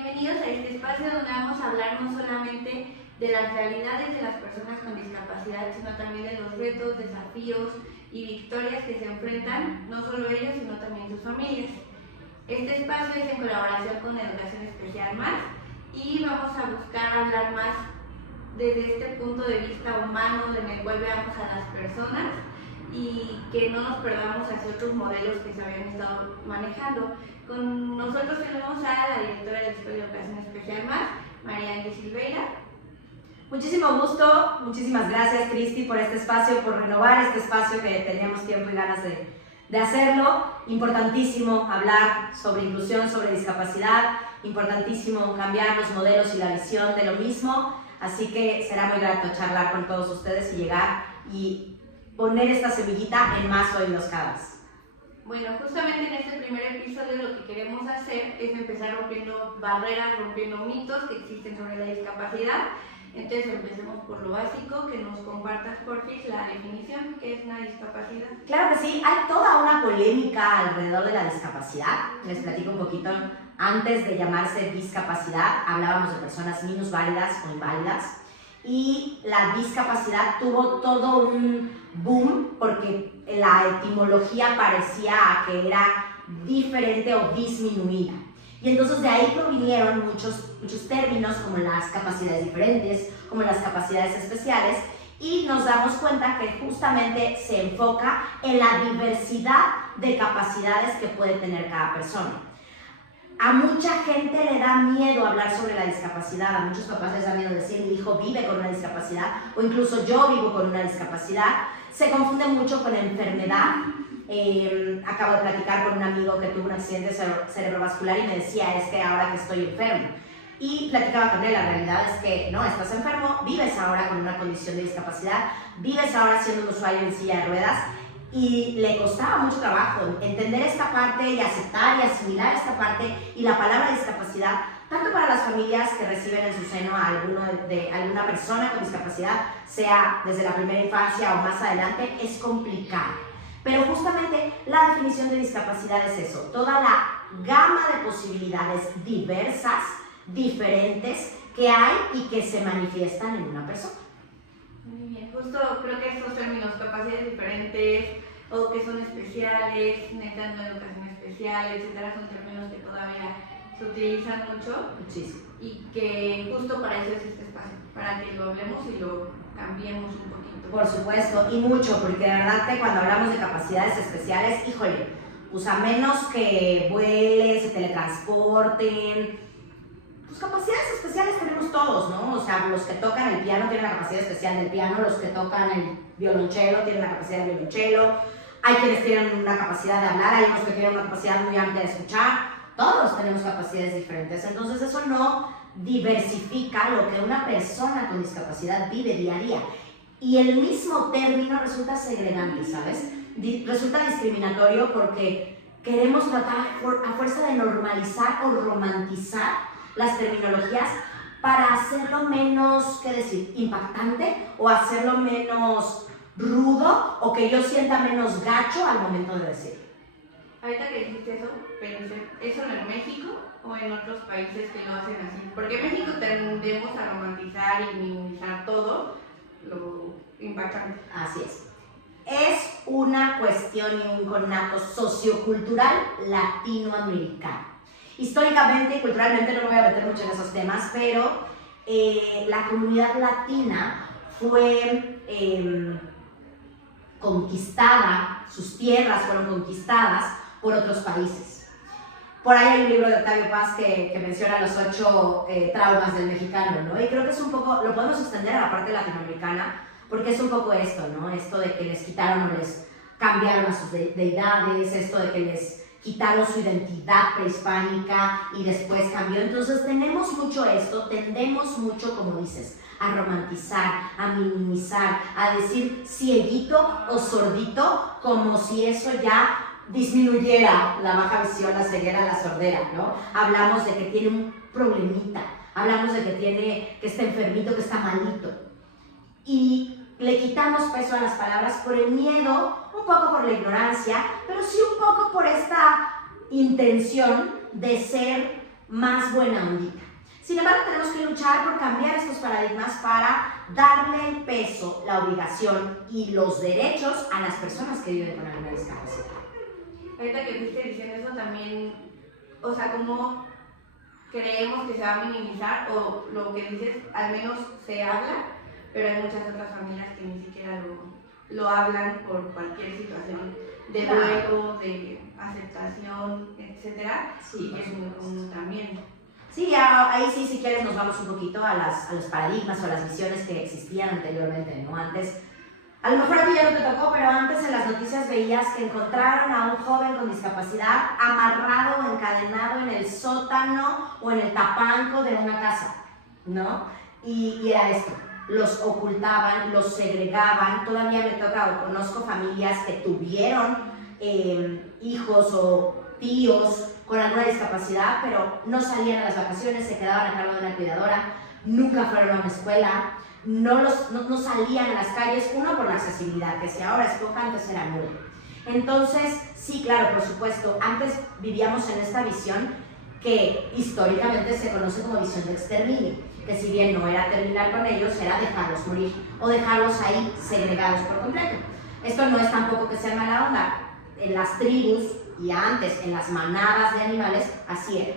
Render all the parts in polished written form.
Bienvenidos a este espacio donde vamos a hablar no solamente de las realidades de las personas con discapacidad, sino también de los retos, desafíos y victorias que se enfrentan, no solo ellos, sino también sus familias. Este espacio es en colaboración con Educación Especial Más y vamos a buscar hablar más desde este punto de vista humano, en el cual veamos a las personas y que no nos perdamos hacia otros modelos que se habían estado manejando. Con nosotros tenemos a la directora de la Escuela de Educación Especial Más, María Ángel Silveira. Muchísimo gusto, muchísimas gracias Cristi por este espacio, por renovar este espacio que teníamos tiempo y ganas de hacerlo. Importantísimo hablar sobre inclusión, sobre discapacidad, importantísimo cambiar los modelos y la visión de lo mismo, así que será muy grato charlar con todos ustedes y llegar y poner esta semillita en más oídos cada vez. Bueno, justamente en este primer episodio lo que queremos hacer es empezar rompiendo barreras, rompiendo mitos que existen sobre la discapacidad. Entonces empecemos por lo básico, que nos compartas, porfis, la definición, ¿qué es una discapacidad? Claro que sí, hay toda una polémica alrededor de la discapacidad. Les platico un poquito. Antes de llamarse discapacidad, hablábamos de personas minusválidas o inválidas. Y la discapacidad tuvo todo un boom porque la etimología parecía que era diferente o disminuida. Y entonces de ahí provinieron muchos términos como las capacidades diferentes, como las capacidades especiales, y nos damos cuenta que justamente se enfoca en la diversidad de capacidades que puede tener cada persona. A mucha gente le da miedo hablar sobre la discapacidad, a muchos papás les da miedo decir mi hijo vive con una discapacidad o incluso yo vivo con una discapacidad. Se confunde mucho con enfermedad. Acabo de platicar con un amigo que tuvo un accidente cerebrovascular y me decía, es que ahora que estoy enfermo. Y platicaba con él, la realidad es que no, estás enfermo, vives ahora con una condición de discapacidad, vives ahora siendo un usuario en silla de ruedas. Y le costaba mucho trabajo entender esta parte y aceptar y asimilar esta parte y la palabra discapacidad, tanto para las familias que reciben en su seno a alguna persona con discapacidad, sea desde la primera infancia o más adelante, es complicado. Pero justamente la definición de discapacidad es eso, toda la gama de posibilidades diversas, diferentes, que hay y que se manifiestan en una persona. Muy bien, justo creo que estos términos, capacidades diferentes o que son especiales, necesitan una educación especial, etcétera, son términos que todavía se utilizan mucho. Muchísimo. Y que justo para eso es este espacio, para que lo hablemos y lo cambiemos un poquito. Por supuesto, y mucho, porque de verdad que cuando hablamos de capacidades especiales, híjole, pues a menos que vuelen, se teletransporten, pues capacidades especiales tenemos todos, ¿no? O sea, los que tocan el piano tienen la capacidad especial del piano, los que tocan el violonchelo tienen la capacidad del violonchelo, hay quienes tienen una capacidad de hablar, hay otros que tienen una capacidad muy amplia de escuchar, todos tenemos capacidades diferentes, entonces eso no diversifica lo que una persona con discapacidad vive día a día. Y el mismo término resulta segregante, ¿sabes? Resulta discriminatorio porque queremos tratar a fuerza de normalizar o romantizar las terminologías para hacerlo menos, ¿qué decir?, impactante o hacerlo menos rudo o que yo sienta menos gacho al momento de decirlo. Ahorita que dijiste eso, pensé, ¿eso en México o en otros países que lo hacen así? Porque en México tendemos a romantizar y minimizar todo lo impactante. Así es. Es una cuestión y un conato sociocultural latinoamericano. Históricamente y culturalmente no me voy a meter mucho en esos temas, pero la comunidad latina fue conquistada, sus tierras fueron conquistadas por otros países. Por ahí hay un libro de Octavio Paz que menciona los 8 traumas del mexicano, ¿no? Y creo que es un poco, lo podemos extender a la parte latinoamericana, porque es un poco esto, ¿no? Esto de que les quitaron o les cambiaron a sus deidades, esto de que les quitaron su identidad prehispánica y después cambió. Entonces tenemos mucho esto, tendemos mucho, como dices, a romantizar, a minimizar, a decir cieguito o sordito, como si eso ya disminuyera la baja visión, la ceguera, la sordera, ¿no? Hablamos de que tiene un problemita, hablamos de que está enfermito, que está malito. Y le quitamos peso a las palabras por el miedo, un poco por la ignorancia, pero sí un poco por esta intención de ser más buena ondita. Sin embargo, tenemos que luchar por cambiar estos paradigmas para darle el peso, la obligación y los derechos a las personas que viven con alguna discapacidad. Ahorita que fuiste diciendo eso también, o sea, ¿cómo creemos que se va a minimizar? O lo que dices, al menos se habla, pero hay muchas otras familias que ni siquiera lo hablan por cualquier situación de duelo, de aceptación, etcétera, sí, y que es muy común también. Sí, ahí sí, si quieres, nos vamos un poquito a los paradigmas o a las visiones que existían anteriormente, ¿no? Antes, a lo mejor a ti ya no te tocó, pero antes en las noticias veías que encontraron a un joven con discapacidad amarrado o encadenado en el sótano o en el tapanco de una casa, ¿no? Y era esto, los ocultaban, los segregaban. Todavía me toca o conozco familias que tuvieron hijos o tíos con alguna discapacidad, pero no salían a las vacaciones, se quedaban a cargo de una cuidadora, nunca fueron a una escuela, no salían a las calles, uno por la accesibilidad, que si ahora es poca, antes era nula. Entonces, sí, claro, por supuesto, antes vivíamos en esta visión que históricamente se conoce como visión de exterminio, que si bien no era terminar con ellos, era dejarlos morir o dejarlos ahí segregados por completo. Esto no es tampoco que sea mala onda. En las tribus y antes en las manadas de animales, así era.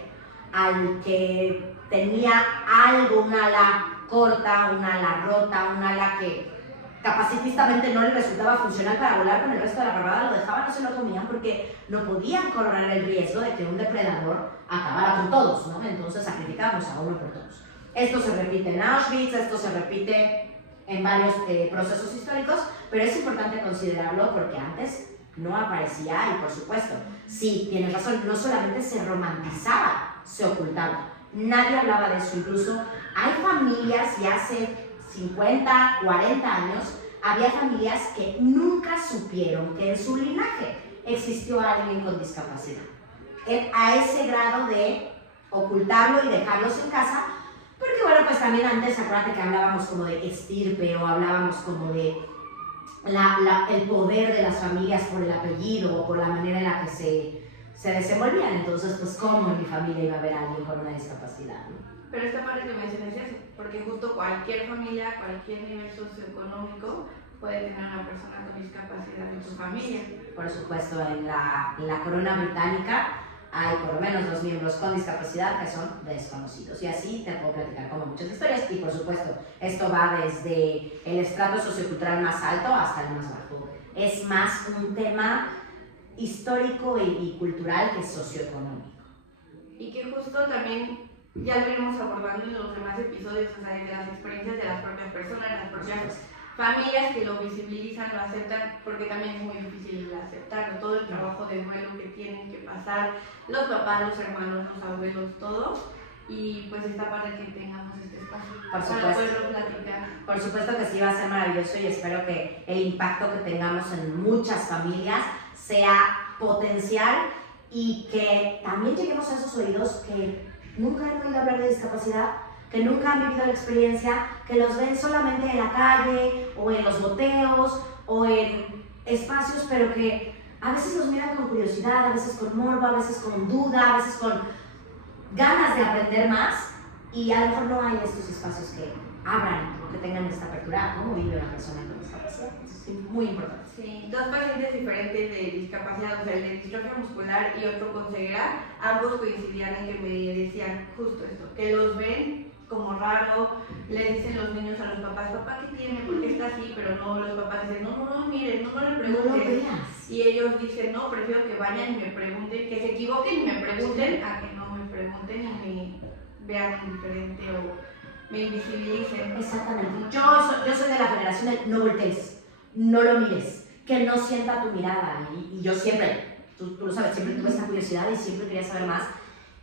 Al que tenía algo, un ala corta, un ala rota, un ala que capacitistamente no le resultaba funcional para volar con el resto de la parvada, lo dejaban, no se lo comían porque no podían correr el riesgo de que un depredador acabara con todos, ¿no? Entonces sacrificábamos a uno por todos. Esto se repite en Auschwitz, esto se repite en varios procesos históricos, pero es importante considerarlo porque antes no aparecía y por supuesto, sí, tienes razón, no solamente se romantizaba, se ocultaba. Nadie hablaba de eso, incluso hay familias y hace 50, 40 años, había familias que nunca supieron que en su linaje existió alguien con discapacidad. A ese grado de ocultarlo y dejarlos en casa, porque bueno, pues también antes, acuérdate que hablábamos como de estirpe o hablábamos como de el poder de las familias por el apellido o por la manera en la que se desenvolvían. Entonces, pues, ¿cómo en mi familia iba a haber alguien con una discapacidad, ¿no? Pero esta parte que mencionas es eso, porque justo cualquier familia, cualquier nivel socioeconómico puede tener una persona con discapacidad en su familia. Por supuesto, en la corona británica hay por lo menos 2 miembros con discapacidad que son desconocidos. Y así te puedo platicar como muchas historias. Y por supuesto, esto va desde el estrato sociocultural más alto hasta el más bajo. Es más un tema histórico y cultural que socioeconómico. Y que justo también ya lo iremos abordando en los demás episodios, o sea, de las experiencias de las propias personas, las propias familias que lo visibilizan, lo aceptan, porque también es muy difícil aceptarlo, todo el trabajo de duelo que tienen que pasar los papás, los hermanos, los abuelos, todos, y pues esta parte que tengamos este espacio para poderlo platicar. Por supuesto que sí, va a ser maravilloso y espero que el impacto que tengamos en muchas familias sea potencial y que también lleguemos a esos oídos que nunca han oído hablar de discapacidad, que nunca han vivido la experiencia, que los ven solamente en la calle o en los boteos o en espacios, pero que a veces los miran con curiosidad, a veces con morbo, a veces con duda, a veces con ganas de aprender más, y a lo mejor no hay estos espacios que abran o que tengan esta apertura, como vive una persona con discapacidad. Es muy importante. Sí, 2 pacientes diferentes de discapacidad, o sea, el de distrofia muscular y otro con ceguera, ambos coincidían en que me decían justo esto, que los ven como raro, le dicen los niños a los papás, papá, ¿qué tiene? ¿Por qué está así? Pero no, los papás dicen, no, miren, no le preguntes. Y ellos dicen, no, prefiero que vayan y me pregunten, que se equivoquen y me pregunten, a que no me pregunten y me vean indiferente o me invisibilicen. Exactamente. Yo soy de la generación del no voltees, no lo mires, que no sienta tu mirada. Y yo siempre, tú lo sabes, siempre tuve esta curiosidad y siempre quería saber más.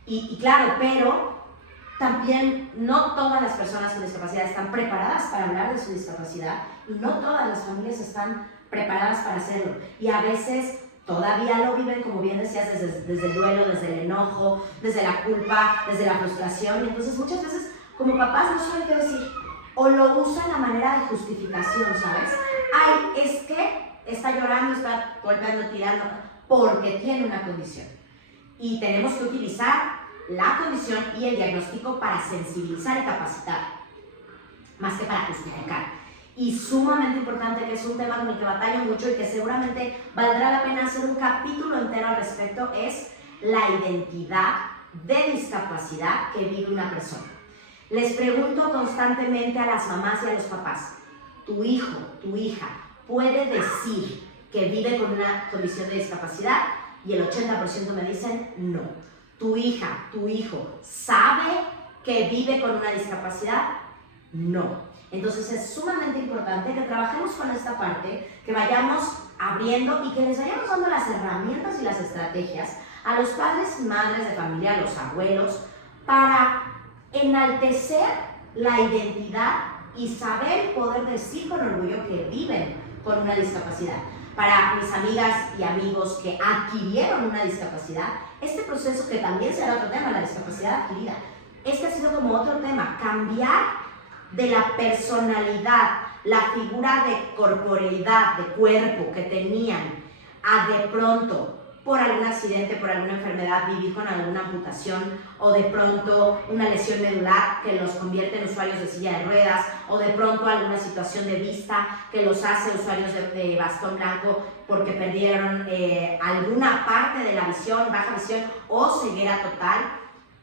Y claro, pero también no todas las personas con discapacidad están preparadas para hablar de su discapacidad y no todas las familias están preparadas para hacerlo. Y a veces todavía lo viven, como bien decías, desde el duelo, desde el enojo, desde la culpa, desde la frustración. Y entonces muchas veces como papás no saben qué decir o lo usan a manera de justificación, ¿sabes? Ay, es que está llorando, está golpeando, tirando, porque tiene una condición. Y tenemos que utilizar la condición y el diagnóstico para sensibilizar y capacitar, más que para justificar. Y sumamente importante, que es un tema con el que batallo mucho y que seguramente valdrá la pena hacer un capítulo entero al respecto, es la identidad de discapacidad que vive una persona. Les pregunto constantemente a las mamás y a los papás, ¿tu hijo, tu hija puede decir que vive con una condición de discapacidad? Y el 80% me dicen no. ¿Tu hija, tu hijo sabe que vive con una discapacidad? No. Entonces es sumamente importante que trabajemos con esta parte, que vayamos abriendo y que les vayamos dando las herramientas y las estrategias a los padres y madres de familia, a los abuelos, para enaltecer la identidad y saber poder decir con orgullo que viven con una discapacidad. Para mis amigas y amigos que adquirieron una discapacidad, este proceso, que también será otro tema, la discapacidad adquirida, este ha sido como otro tema, cambiar de la personalidad, la figura de corporeidad, de cuerpo que tenían, a de pronto, por algún accidente, por alguna enfermedad, vivir con alguna amputación, o de pronto una lesión medular que los convierte en usuarios de silla de ruedas, o de pronto alguna situación de vista que los hace usuarios de bastón blanco porque perdieron alguna parte de la visión, baja visión o ceguera total,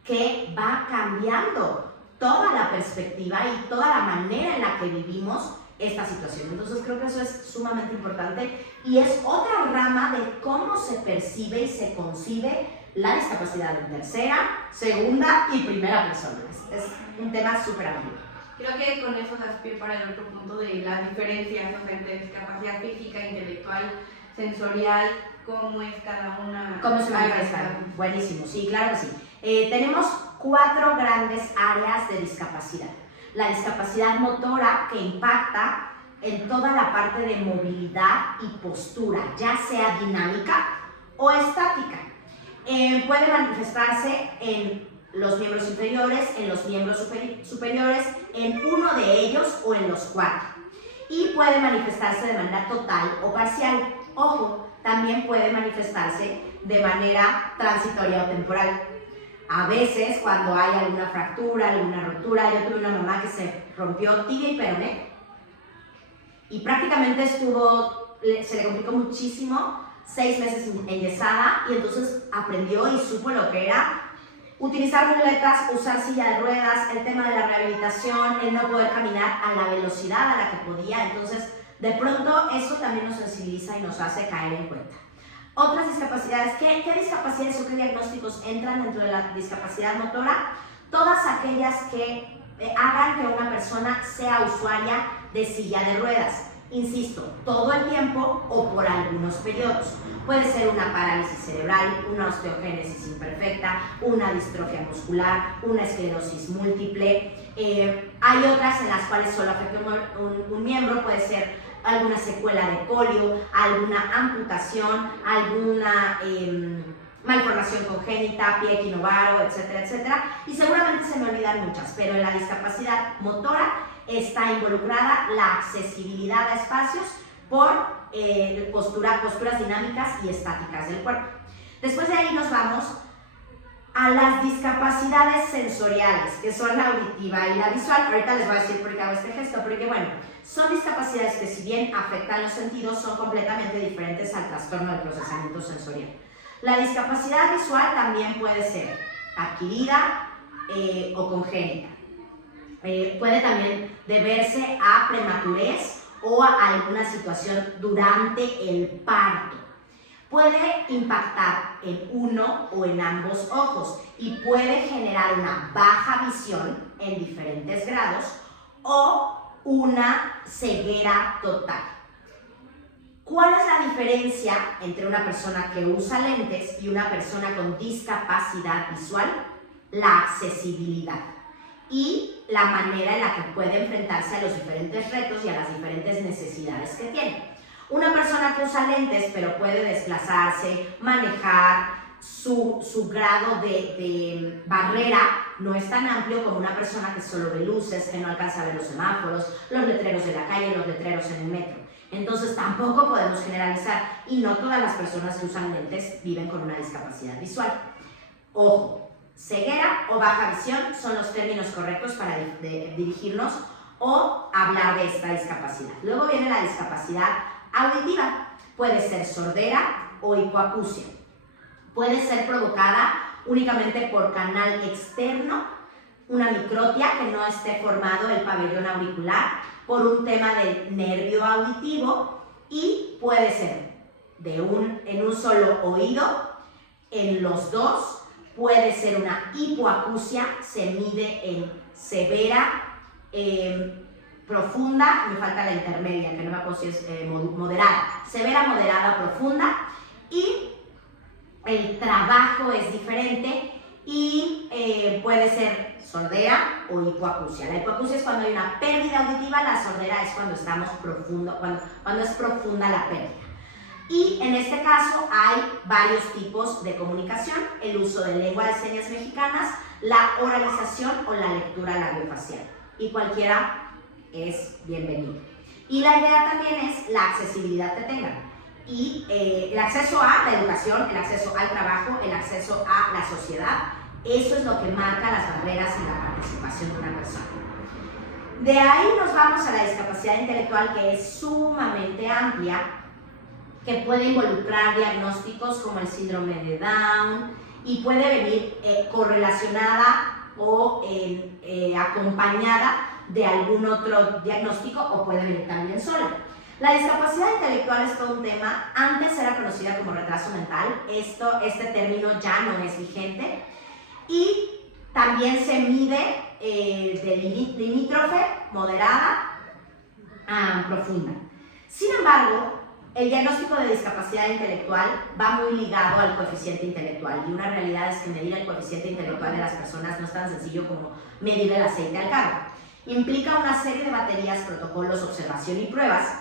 que va cambiando toda la perspectiva y toda la manera en la que vivimos esta situación. Entonces creo que eso es sumamente importante y es otra rama de cómo se percibe y se concibe la discapacidad en tercera, segunda y primera persona. Es un tema súper amplio. Creo que con eso das pie para el otro punto de las diferencias entre discapacidad física, intelectual, sensorial, cómo es cada una. ¿Cómo se manifiesta? Buenísimo, sí, claro que sí. Tenemos 4 grandes áreas de discapacidad. La discapacidad motora, que impacta en toda la parte de movilidad y postura, ya sea dinámica o estática. Puede manifestarse en los miembros inferiores, en los miembros superiores, en uno de ellos o en los 4. Y puede manifestarse de manera total o parcial. Ojo, también puede manifestarse de manera transitoria o temporal. A veces, cuando hay alguna fractura, alguna rotura, yo tuve una mamá que se rompió tibia y peroné y prácticamente se le complicó muchísimo, 6 meses enyesada, y entonces aprendió y supo lo que era utilizar muletas, usar silla de ruedas, el tema de la rehabilitación, el no poder caminar a la velocidad a la que podía. Entonces, de pronto, eso también nos sensibiliza y nos hace caer en cuenta. Otras discapacidades, ¿qué discapacidades o qué diagnósticos entran dentro de la discapacidad motora? Todas aquellas que hagan que una persona sea usuaria de silla de ruedas. Insisto, todo el tiempo o por algunos periodos. Puede ser una parálisis cerebral, una osteogénesis imperfecta, una distrofia muscular, una esclerosis múltiple. Hay otras en las cuales solo afecta un miembro, puede ser alguna secuela de polio, alguna amputación, alguna malformación congénita, pie equinovaro, etcétera, etcétera. Y seguramente se me olvidan muchas, pero en la discapacidad motora está involucrada la accesibilidad a espacios por posturas dinámicas y estáticas del cuerpo. Después de ahí nos vamos a las discapacidades sensoriales, que son la auditiva y la visual. Ahorita les voy a decir por qué hago este gesto, porque bueno, son discapacidades que, si bien afectan los sentidos, son completamente diferentes al trastorno del procesamiento sensorial. La discapacidad visual también puede ser adquirida o congénita. Puede también deberse a prematurez o a alguna situación durante el parto. Puede impactar en uno o en ambos ojos y puede generar una baja visión en diferentes grados o una ceguera total. ¿Cuál es la diferencia entre una persona que usa lentes y una persona con discapacidad visual? La accesibilidad y la manera en la que puede enfrentarse a los diferentes retos y a las diferentes necesidades que tiene. Una persona que usa lentes pero puede desplazarse, manejar, su grado de barrera no es tan amplio como una persona que solo ve luces, que no alcanza a ver los semáforos, los letreros de la calle, los letreros en el metro. Entonces tampoco podemos generalizar, y no todas las personas que usan lentes viven con una discapacidad visual. Ojo, ceguera o baja visión son los términos correctos para dirigirnos o hablar de esta discapacidad. Luego viene la discapacidad auditiva. Puede ser sordera o hipoacusia. Puede ser provocada únicamente por canal externo, una microtia que no esté formado el pabellón auricular, por un tema de nervio auditivo, y puede ser en un solo oído, en los dos. Puede ser una hipoacusia, se mide en severa, profunda, me falta la intermedia, que no me acuerdo si es moderada, severa, moderada, profunda, y el trabajo es diferente y puede ser sordera o hipoacusia. La hipoacusia es cuando hay una pérdida auditiva, la sordera es cuando estamos profundo, cuando es profunda la pérdida. Y en este caso hay varios tipos de comunicación: el uso de lengua de señas mexicanas, la oralización o la lectura labiofacial. Y cualquiera es bienvenido. Y la idea también es la accesibilidad que tengan. Y el acceso a la educación, el acceso al trabajo, el acceso a la sociedad. Eso es lo que marca las barreras en la participación de una persona. De ahí nos vamos a la discapacidad intelectual, que es sumamente amplia, que puede involucrar diagnósticos como el síndrome de Down y puede venir correlacionada o acompañada de algún otro diagnóstico, o puede venir también sola. La discapacidad intelectual es todo un tema. Antes era conocida como retraso mental. Este término ya no es vigente. Y también se mide de limítrofe, moderada a profunda. Sin embargo, el diagnóstico de discapacidad intelectual va muy ligado al coeficiente intelectual, y una realidad es que medir el coeficiente intelectual de las personas no es tan sencillo como medir el aceite al carro. Implica una serie de baterías, protocolos, observación y pruebas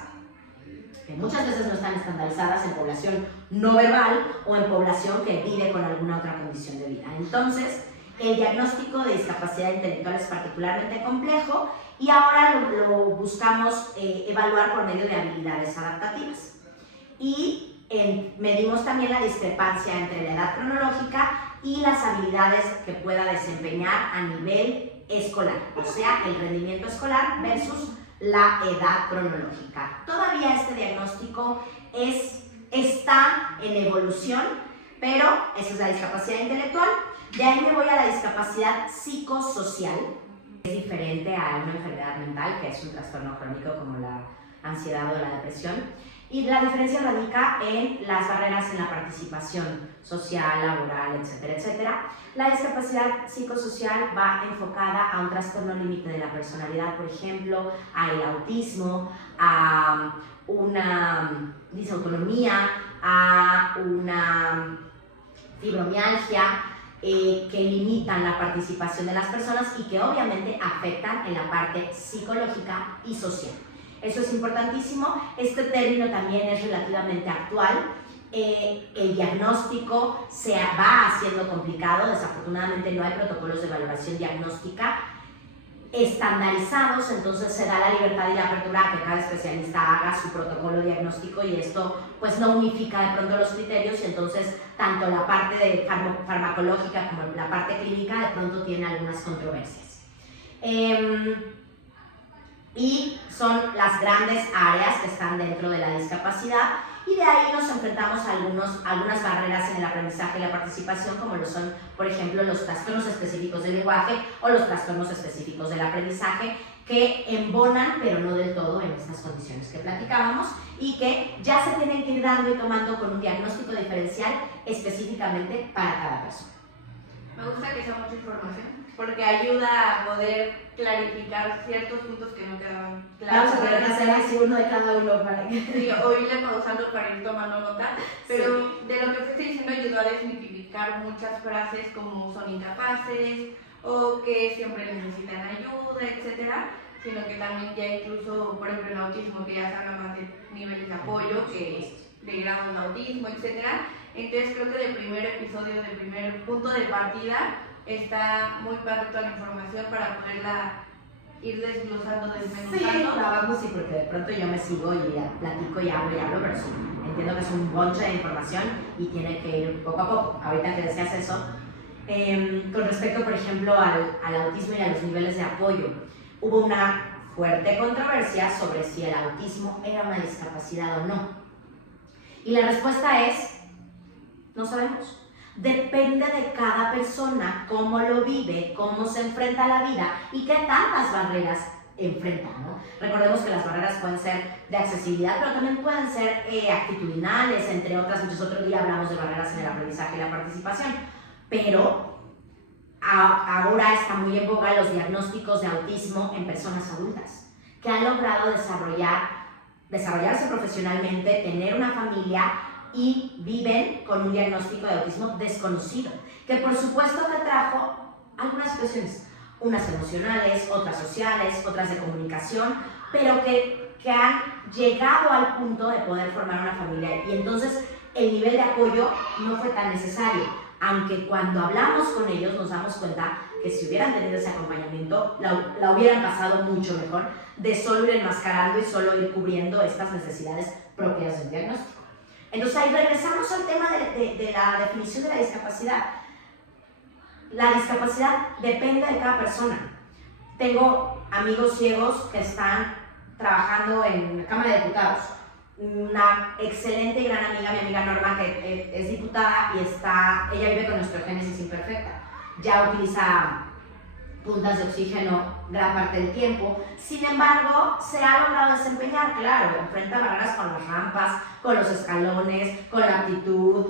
que muchas veces no están estandarizadas en población no verbal o en población que vive con alguna otra condición de vida. Entonces, el diagnóstico de discapacidad intelectual es particularmente complejo y ahora lo buscamos evaluar por medio de habilidades adaptativas. Y medimos también la discrepancia entre la edad cronológica y las habilidades que pueda desempeñar a nivel escolar, o sea, el rendimiento escolar versus la edad cronológica. Todavía este diagnóstico está en evolución, pero esa es la discapacidad intelectual. De ahí me voy a la discapacidad psicosocial. Es diferente a una enfermedad mental, que es un trastorno crónico como la ansiedad o la depresión. Y la diferencia radica en las barreras en la participación social, laboral, etcétera, etcétera. La discapacidad psicosocial va enfocada a un trastorno límite de la personalidad, por ejemplo, al autismo, a una disautonomía, a una fibromialgia, que limitan la participación de las personas y que obviamente afectan en la parte psicológica y social. Eso es importantísimo. Este término también es relativamente actual. El diagnóstico se va haciendo complicado. Desafortunadamente no hay protocolos de valoración diagnóstica estandarizados, entonces se da la libertad y la apertura a que cada especialista haga su protocolo diagnóstico, y esto pues no unifica de pronto los criterios, y entonces tanto la parte de farmacológica como la parte clínica de pronto tiene algunas controversias. Y son las grandes áreas que están dentro de la discapacidad, y de ahí nos enfrentamos a algunas barreras en el aprendizaje y la participación, como lo son, por ejemplo, los trastornos específicos del lenguaje o los trastornos específicos del aprendizaje, que embonan, pero no del todo, en estas condiciones que platicábamos, y que ya se tienen que ir dando y tomando con un diagnóstico diferencial específicamente para cada persona. Me gusta que sea mucha información, porque ayuda a poder clarificar ciertos puntos que no quedaban claros. Vamos a tener que hacer así uno de cada uno para que... Sí, o irle pausando para ir tomando nota, pero sí, de lo que fuiste diciendo ayudó a desmitificar muchas frases como son incapaces o que siempre necesitan ayuda, etcétera, sino que también ya incluso, por ejemplo, el autismo, que ya se habla más de niveles de apoyo, que de grados de autismo, etcétera. Entonces creo que del primer episodio, del primer punto de partida, está muy padre toda la información para poderla ir desglosando, desmenuzando. Sí, la vamos, sí, porque de pronto yo me sigo y ya platico y hablo, pero sí, entiendo que es un bonche de información y tiene que ir poco a poco. Ahorita que decías eso, Con respecto, por ejemplo, al autismo y a los niveles de apoyo, hubo una fuerte controversia sobre si el autismo era una discapacidad o no. Y la respuesta es, no sabemos. Depende de cada persona, cómo lo vive, cómo se enfrenta a la vida y qué tantas barreras enfrenta, ¿no? Recordemos que las barreras pueden ser de accesibilidad, pero también pueden ser actitudinales, entre otras. Muchos otros días hablamos de barreras en el aprendizaje y la participación. Pero ahora está muy en boga los diagnósticos de autismo en personas adultas que han logrado desarrollarse profesionalmente, tener una familia y viven con un diagnóstico de autismo desconocido, que por supuesto que trajo algunas situaciones, unas emocionales, otras sociales, otras de comunicación, pero que han llegado al punto de poder formar una familia, y entonces el nivel de apoyo no fue tan necesario, aunque cuando hablamos con ellos nos damos cuenta que si hubieran tenido ese acompañamiento la hubieran pasado mucho mejor de solo ir enmascarando y solo ir cubriendo estas necesidades propias del diagnóstico. Entonces ahí regresamos al tema de la definición de la discapacidad. La discapacidad depende de cada persona. Tengo amigos ciegos que están trabajando en la Cámara de Diputados. Una excelente y gran amiga, mi amiga Norma, que es diputada y ella vive con osteogénesis imperfecta. Ya utiliza puntas de oxígeno gran parte del tiempo. Sin embargo, se ha logrado desempeñar, claro, enfrenta barreras con las rampas, con los escalones, con la aptitud,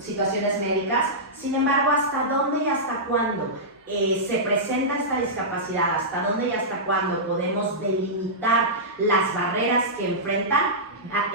situaciones médicas. Sin embargo, ¿hasta dónde y hasta cuándo se presenta esta discapacidad? ¿Hasta dónde y hasta cuándo podemos delimitar las barreras que enfrentan?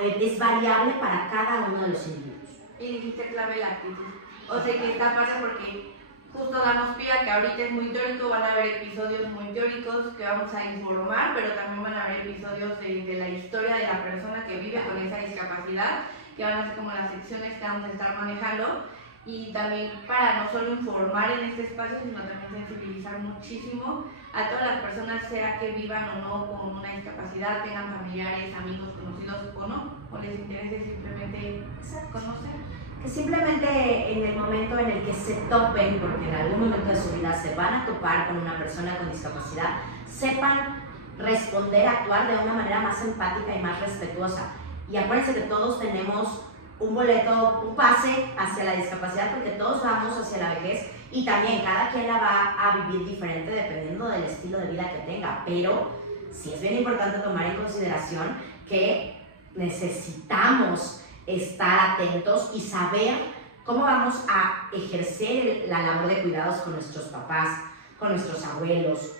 Es variable para cada uno de los individuos. Y dijiste clave la actitud. O sea que está padre porque justo damos pie a que ahorita es muy teórico, van a haber episodios muy teóricos que vamos a informar, pero también van a haber episodios de la historia de la persona que vive con esa discapacidad, que van a ser como las secciones que vamos a estar manejando, y también para no solo informar en este espacio, sino también sensibilizar muchísimo a todas las personas, sea que vivan o no con una discapacidad, tengan familiares, amigos, conocidos o no, o les interese simplemente conocer. Que simplemente en el momento en el que se topen, porque en algún momento de su vida se van a topar con una persona con discapacidad, sepan responder, actuar de una manera más empática y más respetuosa. Y acuérdense que todos tenemos un boleto, un pase hacia la discapacidad, porque todos vamos hacia la vejez y también cada quien la va a vivir diferente dependiendo del estilo de vida que tenga. Pero sí es bien importante tomar en consideración que necesitamos estar atentos y saber cómo vamos a ejercer la labor de cuidados con nuestros papás, con nuestros abuelos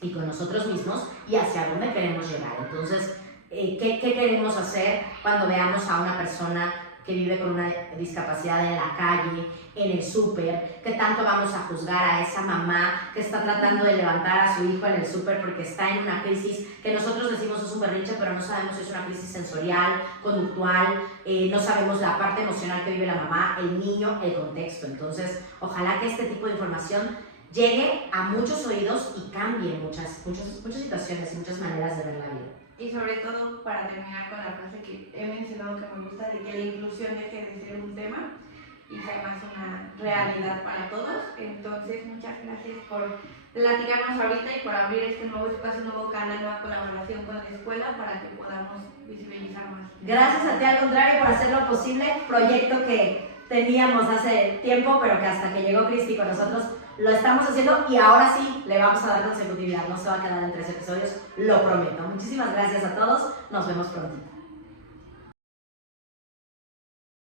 y con nosotros mismos, y hacia dónde queremos llegar. Entonces, ¿qué queremos hacer cuando veamos a una persona que vive con una discapacidad en la calle, en el súper? ¿Qué tanto vamos a juzgar a esa mamá que está tratando de levantar a su hijo en el súper porque está en una crisis que nosotros decimos es un berrinche, pero no sabemos si es una crisis sensorial, conductual, no sabemos la parte emocional que vive la mamá, el niño, el contexto? Entonces, ojalá que este tipo de información llegue a muchos oídos y cambie muchas situaciones y muchas maneras de ver la vida. Y sobre todo, para terminar con la frase que he mencionado que me gusta, de que la inclusión deje de ser un tema y sea más una realidad para todos. Entonces, muchas gracias por platicarnos ahorita y por abrir este nuevo espacio, un nuevo canal, nueva colaboración con la escuela para que podamos visibilizar más. Gracias a ti, al contrario, por hacerlo posible. Proyecto que teníamos hace tiempo, pero que hasta que llegó Cristi con nosotros lo estamos haciendo, y ahora sí le vamos a dar consecutividad. No se va a quedar en 3 episodios, lo prometo. Muchísimas gracias a todos. Nos vemos prontito.